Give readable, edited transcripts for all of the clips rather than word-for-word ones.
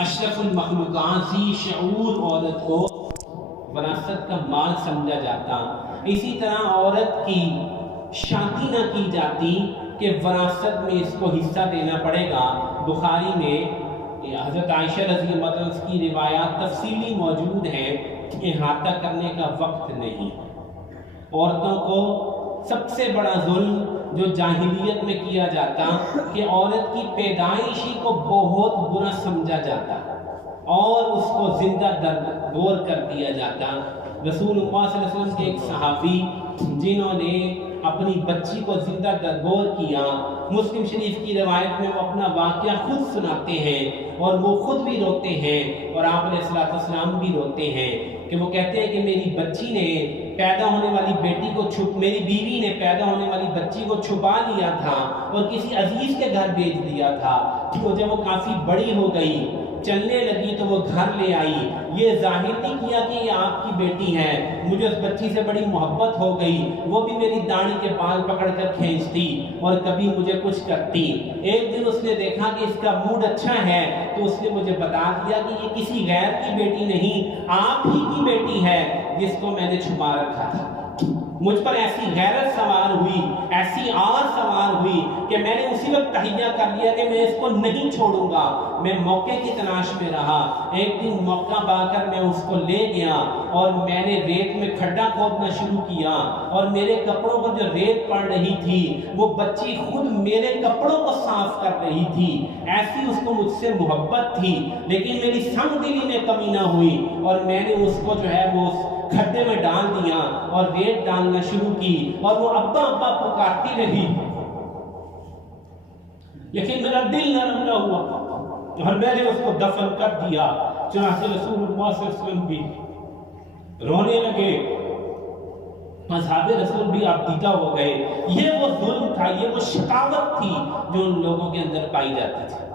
اشرف المخلوقات ذی شعور عورت کو وراثت کا مال سمجھا جاتا، اسی طرح عورت کی شادی نہ کی جاتی کہ وراثت میں اس کو حصہ دینا پڑے گا۔ بخاری میں حضرت عائشہ رضی اللہ عنہ کی روایات تفصیلی موجود ہیں، احاطہ کرنے کا وقت نہیں۔ عورتوں کو سب سے بڑا ظلم جو جاہلیت میں کیا جاتا کہ عورت کی پیدائش ہی کو بہت برا سمجھا جاتا اور اس کو زندہ دور کر دیا جاتا۔ رسول اللہ صلی اللہ علیہ وسلم کے ایک صحابی جنہوں نے اپنی بچی کو زندہ درگور کیا، مسلم شریف کی روایت میں وہ اپنا واقعہ خود سناتے ہیں اور وہ خود بھی روتے ہیں اور آپ علیہ الصلوۃ والسلام بھی روتے ہیں کہ وہ کہتے ہیں کہ میری بچی نے پیدا ہونے والی بیٹی کو میری بیوی نے پیدا ہونے والی بچی کو چھپا لیا تھا اور کسی عزیز کے گھر بھیج دیا تھا۔ تو جب وہ کافی بڑی ہو گئی، چلنے لگی، تو وہ گھر لے آئی، یہ ظاہر نہیں کیا کہ یہ آپ کی بیٹی ہے، مجھے اس بچی سے بڑی محبت ہو گئی، وہ بھی میری داڑھی کے بال پکڑ کر کھینچتی اور کبھی مجھے کچھ کرتی۔ ایک دن اس نے دیکھا کہ اس کا موڈ اچھا ہے تو اس نے مجھے بتا دیا کہ یہ کسی غیر کی بیٹی نہیں، آپ ہی کی بیٹی ہے جس کو میں نے چھپا رکھا تھا۔ مجھ پر ایسی غیرت سوار ہوئی، ایسی آر سوار ہوئی کہ میں نے اسی وقت تہیہ کر لیا کہ میں اس کو نہیں چھوڑوں گا۔ میں موقع کی تلاش میں رہا، ایک دن موقع پا کر میں اس کو لے گیا اور میں نے ریت میں کھڈا کھودنا شروع کیا اور میرے کپڑوں پر جو ریت پڑ رہی تھی وہ بچی خود میرے کپڑوں کو صاف کر رہی تھی۔ ایسی اس کو مجھ سے محبت تھی، لیکن میری سنگ دلی میں کمی نہ ہوئی اور میں نے اس کو جو ہے وہ کھڈے میں ڈال دیا اور ریت ڈالنا شروع کی اور وہ ابا ابا پکارتی رہی، لیکن میرا دل نرم نہ ہوا اور میں نے اس کو دفن کر دیا۔ چنانچہ رسول اللہ صلی اللہ علیہ وسلم بھی رونے لگے، اصحاب رسول بھی آپ دیدہ ہو گئے۔ یہ وہ ظلم تھا، یہ وہ شقاوت تھی جو ان لوگوں کے اندر پائی جاتی تھی۔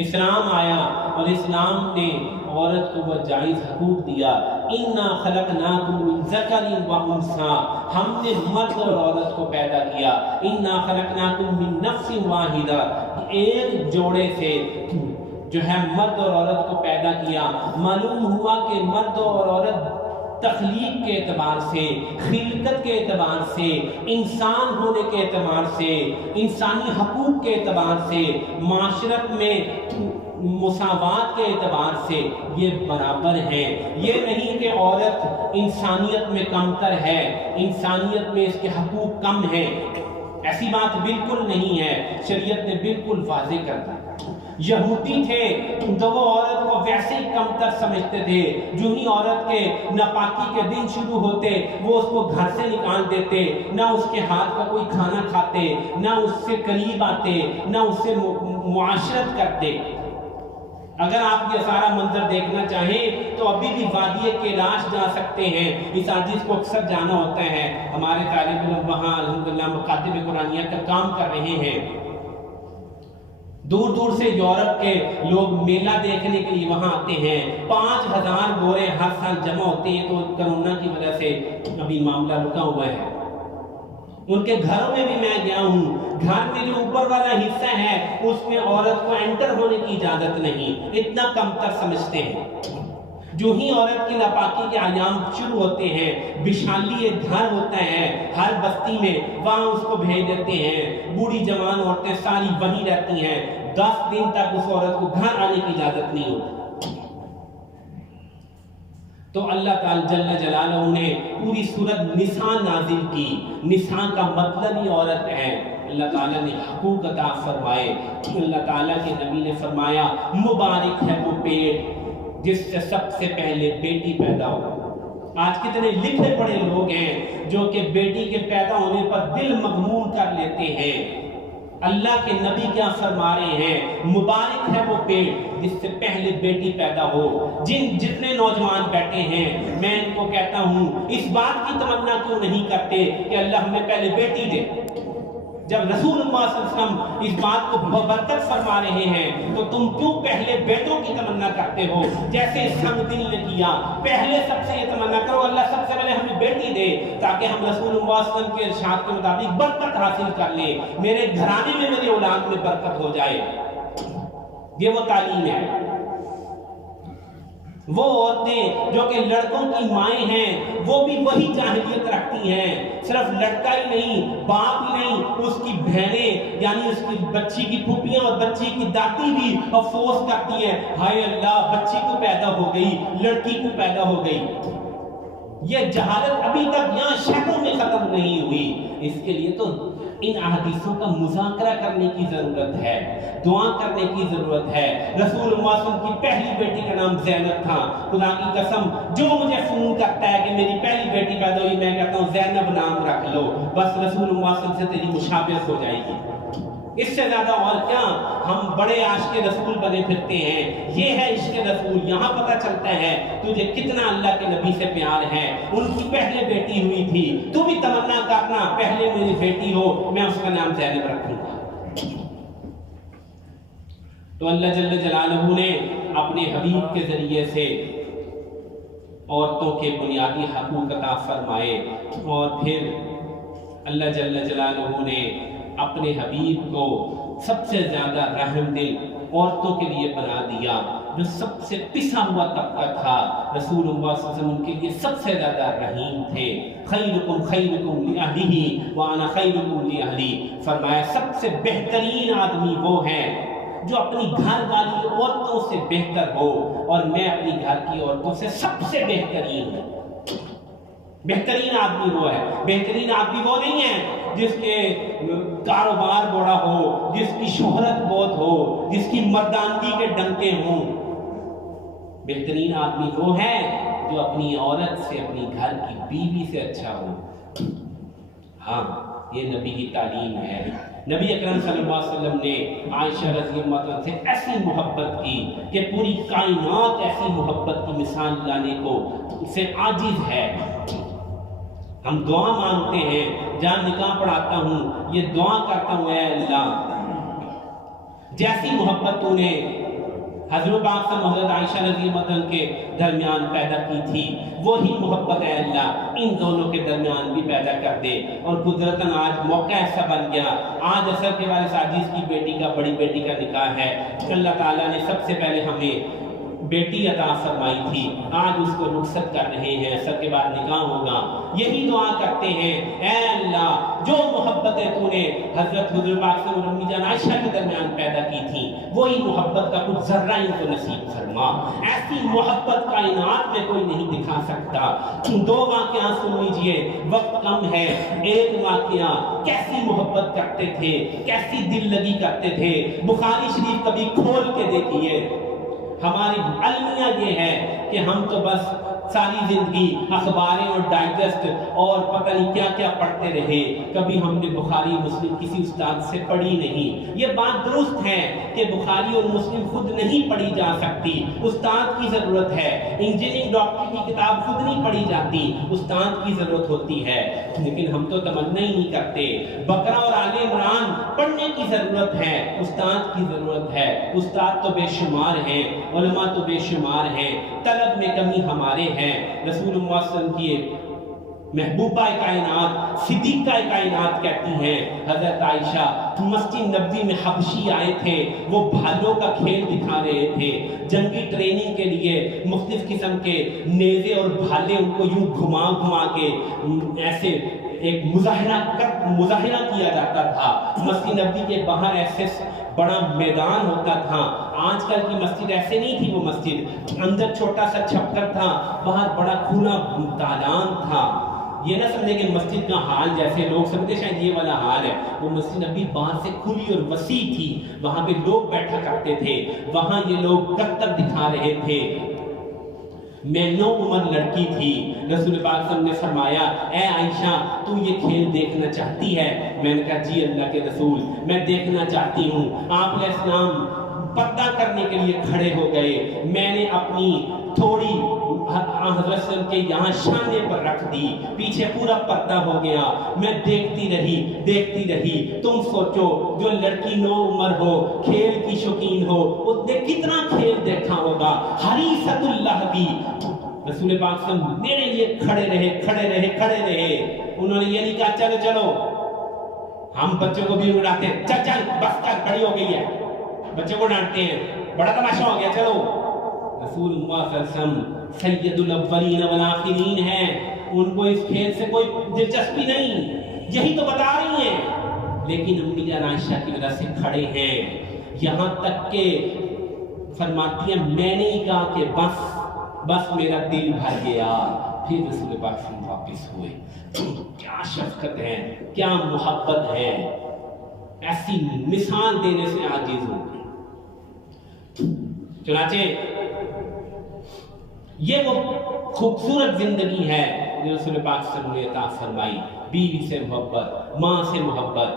اسلام آیا اور اسلام نے عورت کو وہ جائز حقوق دیا۔ اِنَّا خَلَقْنَاكُم مِّن ذَكَرٍ وَأُنثَىٰ، ہم نے مرد اور عورت کو پیدا کیا۔ اِنَّا خَلَقْنَاكُم مِّن نَفْسٍ وَاحِدَةٍ، ایک جوڑے سے جو ہے مرد اور عورت کو پیدا کیا۔ معلوم ہوا کہ مرد اور عورت تخلیق کے اعتبار سے، خلقت کے اعتبار سے، انسان ہونے کے اعتبار سے، انسانی حقوق کے اعتبار سے، معاشرت میں مساوات کے اعتبار سے یہ برابر ہیں۔ یہ نہیں کہ عورت انسانیت میں کمتر ہے، انسانیت میں اس کے حقوق کم ہیں، ایسی بات بالکل نہیں ہے۔ شریعت نے بالکل واضح کر دیا۔ یہودی تھے تو وہ عورت کو ویسے ہی کمتر سمجھتے تھے، جو ہی عورت کے ناپاکی کے دن شروع ہوتے وہ اس کو گھر سے نکال دیتے، نہ اس کے ہاتھ کا کوئی کھانا کھاتے، نہ اس سے قریب آتے، نہ اس سے معاشرت کرتے۔ اگر آپ یہ سارا منظر دیکھنا چاہیں تو ابھی بھی وادی کیلاش جا سکتے ہیں، اس عزیز کو اکثر جانا ہوتا ہے، ہمارے طالب علم وہاں الحمدللہ مکاتب قرآنیہ کا کام کر رہے ہیں۔ دور دور سے یورپ کے لوگ میلہ دیکھنے کے لیے وہاں آتے ہیں، 5000 گورے ہر سال جمع ہوتے ہیں، تو کرونا کی وجہ سے ابھی معاملہ رکا ہوا ہے۔ ان کے گھروں میں بھی میں گیا ہوں، گھر میں جو اوپر والا حصہ ہے اس میں عورت کو انٹر ہونے کی اجازت نہیں، اتنا کمتر سمجھتے ہیں۔ جو ہی عورت کی ناپاکی کے ایام شروع ہوتے ہیں، بشالی ایک گھر ہوتا ہے ہر بستی میں، وہاں اس کو بھیج دیتے ہیں، بوڑھی جوان عورتیں ساری وہیں رہتی ہیں، 10 دن تک اس عورت کو گھر آنے کی اجازت نہیں ہوتی۔ تو اللہ تعالی جل جلالہ نے پوری سورت نساء نازل کی۔ نساء کا مطلب ہی عورت ہے۔ اللہ تعالیٰ نے حقوق عطا فرمائے۔ اللہ تعالیٰ کے نبی نے فرمایا مبارک ہے وہ پیٹ جس سے سب سے پہلے بیٹی پیدا ہو۔ آج کتنے لکھے پڑھے لوگ ہیں جو کہ بیٹی کے پیدا ہونے پر دل مغموم کر لیتے ہیں۔ اللہ کے نبی کیا فرما رہے ہیں؟ مبارک ہے وہ پیٹ جس سے پہلے بیٹی پیدا ہو۔ جتنے نوجوان بیٹھے ہیں میں ان کو کہتا ہوں اس بات کی تمنا کیوں نہیں کرتے کہ اللہ ہمیں پہلے بیٹی دے؟ جب رسول اللہ صلی اللہ علیہ وسلم اس بات کو برکت فرما رہے ہیں تو تم کیوں پہلے بیٹوں کی تمنا کرتے ہو؟ جیسے سنگ دل نے کیا، پہلے سب سے یہ تمنا کرو اللہ سب سے پہلے ہمیں بیٹی دے تاکہ ہم رسول اللہ صلی اللہ علیہ وسلم کے ارشاد کے مطابق برکت حاصل کر لیں، میرے گھرانے میں میری اولاد میں برکت ہو جائے۔ یہ وہ تعلیم ہے۔ وہ عورتیں جو کہ لڑکوں کی مائیں ہیں وہ بھی وہی جاہلیت رکھتی ہیں، صرف لڑکا ہی نہیں، باپ ہی نہیں، اس کی بہنیں یعنی اس کی بچی کی پھوپھیاں اور بچی کی دادی بھی افسوس کرتی ہیں، ہائے اللہ بچی کو پیدا ہو گئی، لڑکی کو پیدا ہو گئی۔ یہ جہالت ابھی تک یہاں شہروں میں ختم نہیں ہوئی۔ اس کے لیے تو ان احادیثوں کا مذاکرہ کرنے کی ضرورت ہے، دعا کرنے کی ضرورت ہے۔ رسول اللہ صلی اللہ علیہ وسلم کی پہلی بیٹی کا نام زینب تھا۔ خدا کی قسم جو مجھے فون کرتا ہے کہ میری پہلی بیٹی پیدا ہوئی، میں کہتا ہوں زینب نام رکھ لو، بس رسول اللہ صلی اللہ علیہ وسلم سے تیری مشابہت ہو جائے گی۔ اس سے زیادہ اور کیا؟ ہم بڑے عاشق رسول بنے پھرتے ہیں، یہ ہے عشق رسول۔ یہاں پتہ چلتا ہے تجھے کتنا اللہ کے نبی سے پیار ہے۔ ان کی پہلے بیٹی ہوئی تھی، تو بھی تمنا کرنا پہلے میری بیٹی ہو، میں اس کا نام زینب رکھوں گا۔ تو اللہ جل جلالہ نے اپنے حبیب کے ذریعے سے عورتوں کے بنیادی حقوق عطا فرمائے، اور پھر اللہ جل جلالہ نے اپنے حبیب کو سب سے زیادہ رحم دل عورتوں کے لیے بنا دیا۔ جو سب سے پسا ہوا طبقہ تھا، رسول اللہ صلی اللہ علیہ وسلم ان کے لیے سب سے زیادہ رحیم تھے۔ خیرکم خیرکم لأہلہ وانا خیرکم لأہلی، فرمایا سب سے بہترین آدمی وہ ہے جو اپنی گھر والی عورتوں سے بہتر ہو، اور میں اپنی گھر کی عورتوں سے سب سے بہترین ہوں۔ بہترین آدمی وہ ہے، بہترین آدمی وہ نہیں ہے جس کے کاروبار بڑا ہو، جس کی شہرت بہت ہو، جس کی مردانگی کے ڈنکے ہوں۔ بہترین آدمی وہ ہے جو اپنی عورت سے، اپنی گھر کی بیوی سے اچھا ہو۔ ہاں یہ نبی کی تعلیم ہے۔ نبی اکرم صلی اللہ علیہ وسلم نے عائشہ رضی اللہ عنہا سے ایسی محبت کی کہ پوری کائنات ایسی محبت کی مثال لانے کو سے عاجز ہے۔ ہم دعا مانگتے ہیں، جہاں نکاح پڑھاتا ہوں یہ دعا کرتا ہوں، اے اللہ جیسی محبت تو نے حضرت پاک سے حضرت عائشہ رضی اللہ عنہا کے درمیان پیدا کی تھی، وہی محبت اے اللہ ان دونوں کے درمیان بھی پیدا کر دے۔ اور قدرتاً آج موقع ایسا بن گیا، آج اثر کے والد عزیز کی بیٹی کا، بڑی بیٹی کا نکاح ہے۔ اللہ تعالیٰ نے سب سے پہلے ہمیں بیٹی عطا فرمائی تھی، آج اس کو رخصت کر رہے ہیں، اثر کے بعد نکاح ہوگا۔ یہی دعا کرتے ہیں، اے اللہ جو محبتیں تو نے حضرت پاک سے اور امی جان عائشہ کے درمیان پیدا کی تھی، وہی محبت کا کچھ ذرہ ان کو نصیب فرما۔ ایسی محبت کائنات میں کوئی نہیں دکھا سکتا۔ دو واقعہ سن لیجئے، وقت کم ہے۔ ایک واقعہ، کیسی محبت کرتے تھے، کیسی دل لگی کرتے تھے۔ بخاری شریف کبھی کھول کے دیکھیے۔ ہماری المیہ یہ ہے کہ ہم تو بس ساری زندگی اخباریں اور ڈائجسٹ اور پتہ نہیں کیا کیا پڑھتے رہے، کبھی ہم نے بخاری مسلم کسی استاد سے پڑھی نہیں۔ یہ بات درست ہے کہ بخاری اور مسلم خود نہیں پڑھی جا سکتی، استاد کی ضرورت ہے۔ انجینئرنگ ڈاکٹر کی کتاب خود نہیں پڑھی جاتی، استاد کی ضرورت ہوتی ہے۔ لیکن ہم تو تمنا ہی نہیں کرتے۔ بقرہ اور آل عمران پڑھنے کی ضرورت ہے، استاد کی ضرورت ہے۔ استاد تو بے شمار ہیں، علماء تو بے شمار ہیں، طلب میں کمی ہمارے ہیں۔ رسول اللہ صلی اللہ علیہ وسلم کی محبوبہ کائنات، صدیقہ کائنات کہتی ہیں، حضرت عائشہ مسجد نبوی میں حبشی آئے تھے، وہ بھالوں کا کھیل دکھا رہے تھے، جنگی ٹریننگ کے لیے مختلف قسم کے نیزے اور بھالے ان کو یوں گھما گھما کے ایسے ایک مظاہرہ کیا جاتا تھا۔ مسجد نبوی کے باہر ایسے بڑا میدان ہوتا تھا، آج کل کی مسجد ایسے نہیں تھی، وہ مسجد اندر چھوٹا سا چھپر تھا، باہر بڑا کھلا دالان تھا۔ یہ نہ سمجھے کہ مسجد کا حال جیسے لوگ سمجھتے شاید یہ والا حال ہے، وہ مسجد نبوی باہر سے کھلی اور وسیع تھی، وہاں پہ لوگ بیٹھا کرتے تھے، وہاں یہ لوگ کرتب دکھا رہے تھے۔ میں 9 عمر لڑکی تھی، رسول پاک صلی اللہ علیہ وسلم نے فرمایا اے عائشہ تو یہ کھیل دیکھنا چاہتی ہے؟ میں نے کہا جی اللہ کے رسول میں دیکھنا چاہتی ہوں۔ آپ علیہ السلام پردہ کرنے کے لیے کھڑے ہو گئے، میں نے اپنی تھوڑی حضرت کے یہاں شانے پر رکھ دی، پیچھے پورا پردہ ہو گیا، میں دیکھتی رہی۔ تم سوچو جو لڑکی 9 عمر ہو، کھیل کی شوقین ہو، اس نے کتنا کھیل دیکھا ہوگا۔ حریصۃ اللہ بھی رسول پاک صلی اللہ علیہ وسلم میرے لیے کھڑے رہے۔ انہوں نے یہ نہیں کہا چلو ہم بچوں کو بھی اڑاتے ہیں، چل بس کر کھڑی ہو گئی ہے، بچوں کو ڈانٹتے ہیں، بڑا تماشا ہو گیا چلو۔ رسول اللہ صلی اللہ علیہ وسلم سید الاولین والآخرین ہیں، ان کو اس کھیل سے کوئی دلچسپی نہیں، یہی تو بتا رہی ہیں، لیکن امی جان عائشہ کی وجہ سے کھڑے ہیں، یہاں تک کہ فرماتی ہیں میں نے ہی کہا کہ بس میرا دل بھر گیا، پھر رسول پاک سے واپس ہوئے۔ کیا شفقت ہے، کیا محبت ہے، ایسی مثال دینے سے عاجز ہوں۔ چنانچہ یہ وہ خوبصورت زندگی ہے جو رسول پاک صلی اللہ علیہ وسلم نے عطا فرمائی، بیوی سے محبت، ماں سے محبت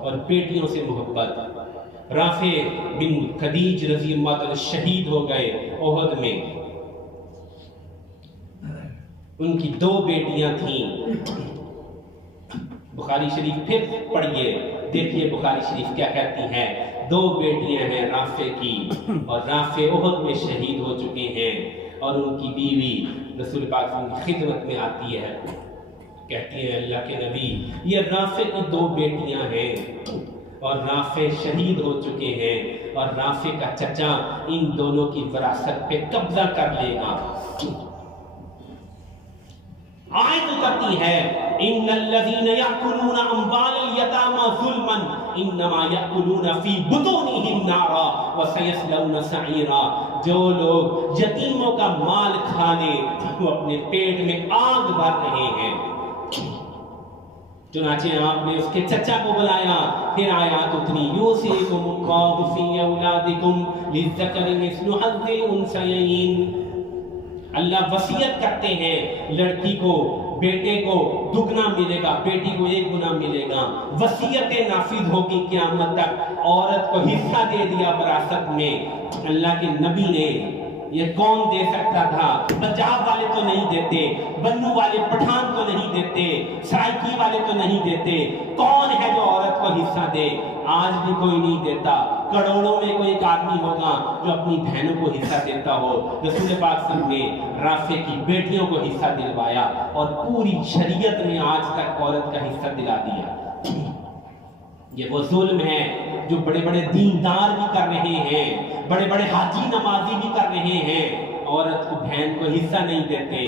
اور بیٹیوں سے محبت۔ رافع بن خدیج رضی اللہ عنہ شہید ہو گئے احد میں، ان کی 2 بیٹیاں تھیں۔ بخاری شریف پھر پڑھیے، دیکھیے بخاری شریف کیا کہتی ہیں۔ 2 بیٹیاں ہیں رافع کی، اور رافع احد میں شہید ہو چکے ہیں، اور ان کی بیوی رسول پاک صلی اللہ علیہ وسلم کی خدمت میں آتی ہے، کہتی ہے اللہ کے نبی یہ رافع کی 2 بیٹیاں ہیں، اور رافع شہید ہو چکے ہیں، اور رافع کا چچا ان دونوں کی وراثت پہ قبضہ کر لے گا۔ آیت اترتی ہے ان الذین یاکلون اموال الیتامی ظلما انما یاکلون فی بطونہم نارا وسیصلون سعیرا، جو لوگ یتیموں کا مال کھانے وہ اپنے پیٹ میں آگ بھر رہے ہیں۔ چنانچہ آپ نے اس کے چچا کو بلایا، پھر آیات اتنی یوصیکم اللہ فی اولادکم للذکر مثل حظ الانثیین، اللہ وصیت کرتے ہیں لڑکی کو بیٹے کو دگنا ملے گا، بیٹی کو 1 گنا ملے گا، وصیتیں نافذ ہوگی قیامت تک، عورت کو حصہ دے دیا وراثت میں۔ اللہ کے نبی نے، یہ کون دے سکتا تھا؟ پنجاب والے تو نہیں دیتے، بنو والے پٹھان تو نہیں دیتے، سرائکی والے تو نہیں دیتے، کون ہے جو عورت کو حصہ دے؟ آج بھی کوئی نہیں دیتا، کروڑوں میں کوئی ایک آدمی ہوگا جو اپنی بہنوں کو حصہ دیتا ہو۔ رسول پاک صلی اللہ علیہ وسلم نے رافع کی بیٹیوں کو حصہ دلوایا، اور پوری شریعت نے آج تک عورت کا حصہ دلا دیا۔ یہ وہ ظلم ہے جو بڑے بڑے دیندار بھی کر رہے ہیں، بڑے بڑے حاجی نمازی بھی کر رہے ہیں، عورت کو بہن کو حصہ نہیں دیتے۔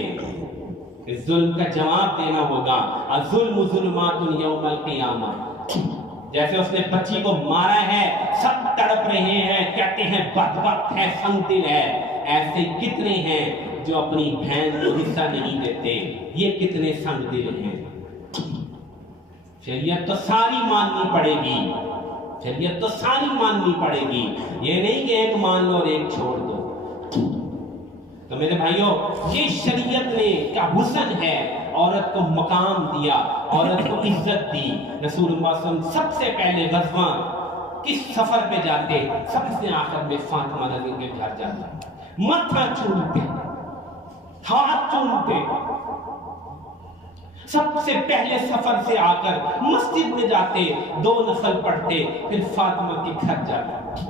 اس ظلم کا جواب دینا ہوگا۔ الظلم ظلمات یوم القیامہ، جیسے اس نے بچی کو مارا ہے، سب تڑپ رہے ہیں، کہتے ہیں بدبخت ہے، سنگ دل ہے، ایسے کتنے ہیں جو اپنی بہن کو حصہ نہیں دیتے؟ یہ کتنے سنگ دل ہیں؟ شریعت تو ساری ماننی پڑے گی، شریعت تو ساری ماننی پڑے گی، یہ نہیں کہ ایک مان لو اور ایک چھوڑ دو۔ تو میرے بھائیوں، یہ شریعت نے کیا حسن ہے، عورت کو مقام دیا، عورت کو عزت دی۔ رسول اللہ صلی اللہ علیہ وسلم سب سے پہلے غزوہ کس سفر پہ جاتے؟ سب سے آخر میں فاطمہ رضی اللہ کے گھر جاتے، ماتھا چومتے، ہاتھ چومتے، سب سے پہلے سفر سے آ کر مسجد میں جاتے، 2 نفل پڑھتے، پھر فاطمہ کے گھر جاتے،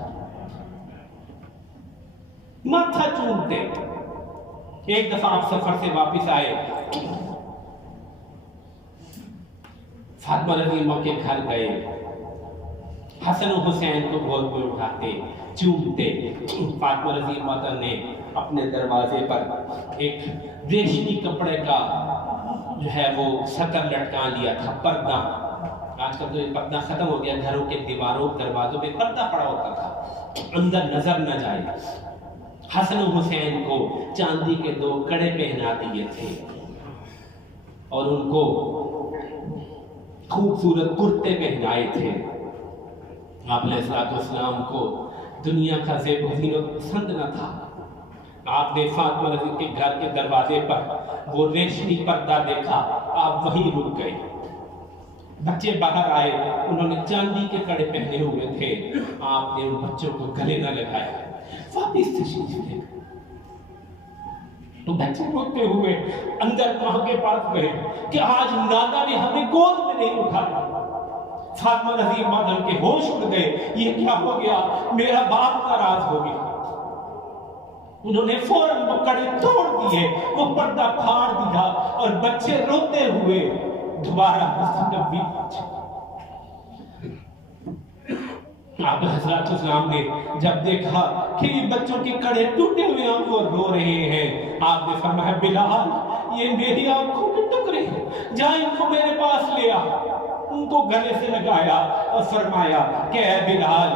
ماتھا چومتے۔ ایک دفعہ آپ سفر سے واپس آئے، فاطمہ رضی اللہ کے گھر گئے، حسن و حسین کو گود میں اٹھاتے، چومتے۔ فاطمہ رضی اللہ نے اپنے دروازے پر ایک ریشمی کپڑے کا جو ہے وہ سطر لٹکا لیا تھا، پردہ۔ آج کل تو یہ پردہ ختم ہو گیا، گھروں کے دیواروں دروازوں پہ پردہ پڑا ہوتا تھا، اندر نظر نہ جائے۔ حسن و حسین کو چاندی کے 2 کڑے پہنا دیے تھے، اور ان کو خوبصورت کرتے پہنائے تھے۔ آپ علیہ السلام کو دنیا کا زیب و زینت پسند نہ تھا۔ آپ نے فاطمہ رضی کے گھر کے دروازے پر وہ ریشمی پردہ دیکھا، آپ وہیں رک گئے۔ بچے باہر آئے، انہوں نے چاندی کے کڑے پہنے ہوئے تھے، آپ نے ان بچوں کو گلے نہ لگایا، واپس تشریف لے گئے۔ تو بچے روتے ہوئے اندر ماں کے پاس گئے کہ آج نانا نے ہمیں گود میں نہیں اٹھایا۔ فاطمہ رضی اللہ عنہ کے ہوش اڑ گئے، یہ کیا ہو گیا؟ میرا باپ ناراض ہو گیا۔ انہوں نے فوراً وہ کڑے توڑ دیے، وہ پردہ پھاڑ دیا، اور بچے روتے ہوئے دوبارہ مسجد نبوی پہنچے۔ آپ حضرات اسلام نے جب دیکھا کہ یہ بچوں کے کڑے ٹوٹے ہوئے آنکھوں رو رہے ہیں، آپ نے فرمایا بلال یہ میری آنکھوں کے ٹکڑے ہیں، جا ان کو میرے پاس لے آ۔ ان کو گلے سے لگایا اور فرمایا کہ اے بلال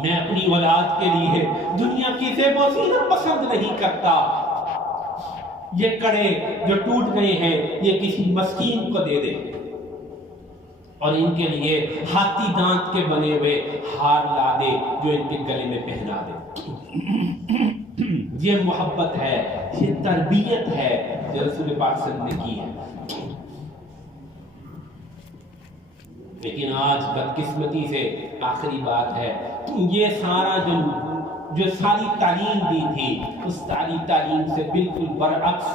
میں اپنی اولاد کے لیے دنیا کی زیب و زینت پسند نہیں کرتا، یہ کڑے جو ٹوٹ گئے ہیں یہ کسی مسکین کو دے دے، اور ان کے لیے ہاتھی دانت کے بنے ہوئے ہار لا دے جو ان کے گلے میں پہنا دے۔ یہ محبت ہے، یہ تربیت ہے جو رسول پاک صلی اللہ علیہ وسلم نے کی ہے۔ لیکن آج بدقسمتی سے آخری بات ہے، یہ سارا جو ساری تعلیم دی تھی اس ساری تعلیم سے بالکل برعکس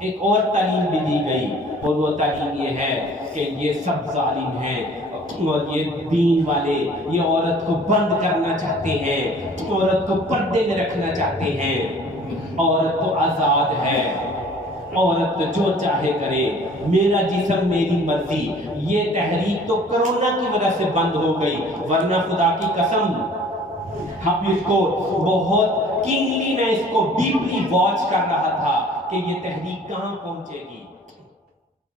ایک اور تعلیم بھی دی گئی، اور وہ تعلیم یہ ہے کہ یہ سب ظالم ہیں، اور یہ دین والے یہ عورت کو بند کرنا چاہتے ہیں، عورت کو پردے میں رکھنا چاہتے ہیں، عورت تو آزاد ہے، عورت تو جو چاہے کرے، میرا جسم میری مرضی۔ یہ تحریک تو کرونا کی وجہ سے بند ہو گئی، ورنہ خدا کی قسم ہم اس کو بہت کینلی میں اس کو ڈیپلی واچ کر رہا تھا کہ یہ تحریک کہاں پہنچے گی۔